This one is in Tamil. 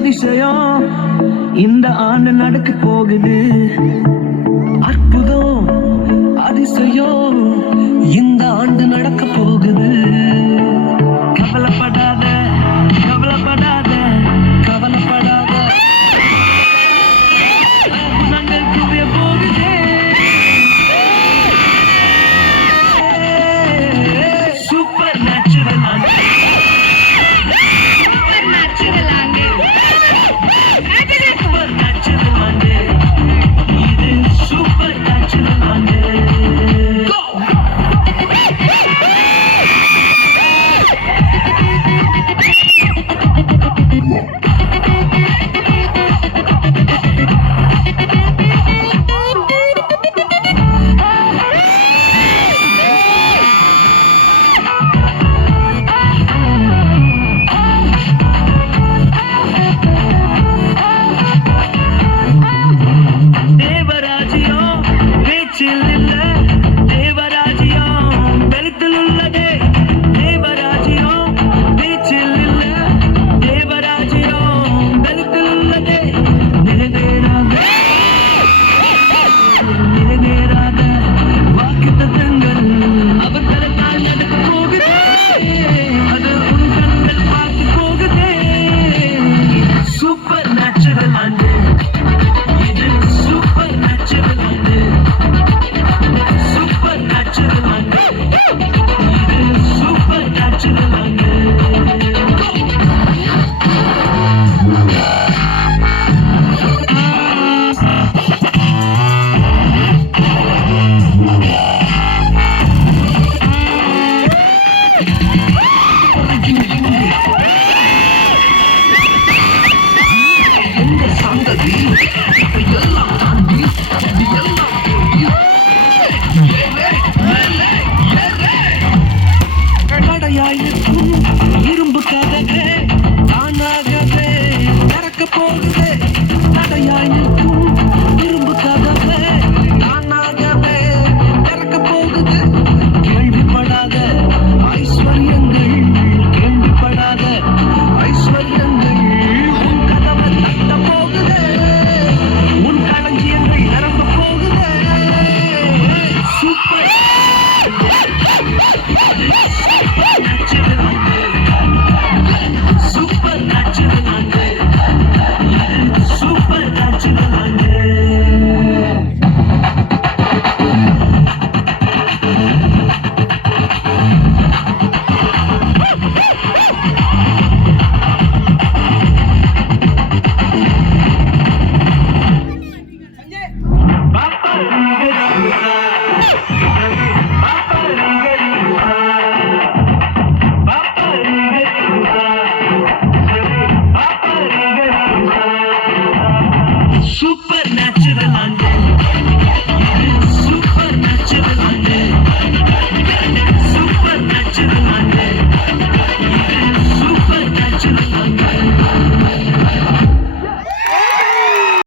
அதிசயம் இந்த ஆண்டு நடக்க போகுது. அற்புதம் அதிசயம் இந்த ஆண்டு நடக்க போகுது. கவலைப்படாத கவலைப்படாத கவலைப்படாத, நாங்கள் குவிய போகுதே. சூப்பர் நேச்சுரல் ஆண்டு, சூப்பர் நேச்சுரல் ஆண்டு, சூப்பர் நேச்சுரல் ஆண்டு, இது சூப்பர் நேச்சுரல் ஆண்டு. தேவராஜ்யம் பேச்சில் இல்ல, தேவராஜ்யம் வெளித்தில் உள்ளதே. தேவராஜ்யம் பேச்சில் இல்ல, தேவராஜ்யம் வெளித்தில் உள்ளதே. நிறைவேறாத நிறைவேறாத வாக்குத்தத்தங்கள் அவர் தரத்தால் நடக்க போகுதே. அது உன் கண்கள் பார்த்து போகுதே. சூப்பர் நேச்சுரல் ஆண்டு, இது சூப்பர் நேச்சுரல் ஆண்டு, சூப்பர் நேச்சுரல் ஆண்டு, இது சூப்பர் நேச்சுரல் ஆண்டு. எந்த சந்ததி எல்லாம் தாண்டி எல்லாம் போய் கடையாய் நிற்கும் இரும்பு கதவே தானாகவே நடக்க போகுது.